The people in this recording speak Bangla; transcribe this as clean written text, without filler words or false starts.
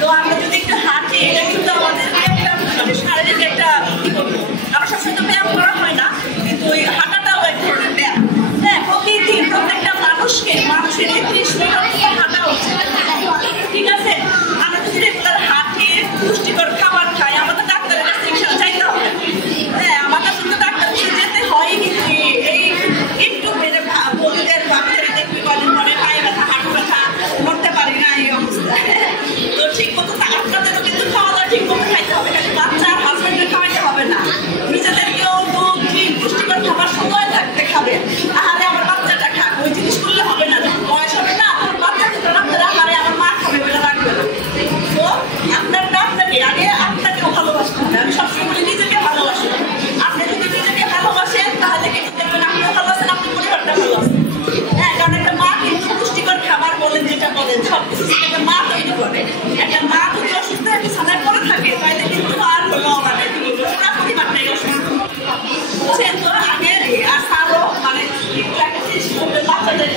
তো আমরা যদি একটু হাঁটি এটা কিন্তু আমাদের শারীরিক একটা আমার সবসময় তো ব্যায়াম করা হয় না, কিন্তু ওই হাঁটাটাও এক ধরনের ব্যায়াম। হ্যাঁ, প্রতিদিন প্রত্যেকটা মানুষের 30 মিনিট হাঁটা উচিত, ঠিক আছে? আমরা যদি রেগুলার হাঁটি পুষ্টিকর খাবার খাই, আমাদের ডাক্তারের কাছে চাইতে হবে। হ্যাঁ, আমার কাছে তো ডাক্তার যেতে হয়, কিন্তু এই একটু মেরে বন্ধুদের বাচ্চারা দেখবি কদিন পরে পায়ে ব্যথা হাঁটু ব্যথা করতে পারি না এই অবস্থা। তো ঠিক মতো আপনাদেরও কিন্তু খাওয়া দাওয়া ঠিক মতো খাইতে হবে, কারণ বাচ্চা আর হাজবেন্ডের খাওয়াইতে হবে না, নিজেদেরকেও দুধ ঘি পুষ্টিকর খাবার সময় থাকতে খাবে। তাহলে আমার বাচ্চাটা খাক, ওই জিনিস করলে হবে না, যখন বয়স হবে না বাচ্চা কিন্তু আপনারা আরে আমার মা খাবে বলে রাখবে না। তো আপনাকে আগে আপনাকেও ভালোবাসতে হবে। আমি সবসময় বলি নিজেকে ভালোবাসো। আপনি যদি নিজেকে ভালোবাসেন তাহলে কিন্তু দেখবেন আপনিও ভালো আছেন, আপনার পরিবারটা ভালো আছে। হ্যাঁ, কারণ একটা মা কিন্তু পুষ্টিকর খাবার বলেন যেটা বলেন সব কিছু একটা মা তৈরি করে। একটা মা যদি অসুস্থ একটা সাদার করে থাকে তাহলে কিন্তু আর মানে পুরা পরিবারটাই অসুস্থ। বুঝছেন? তো আগে আর আরো মানে বাচ্চাদের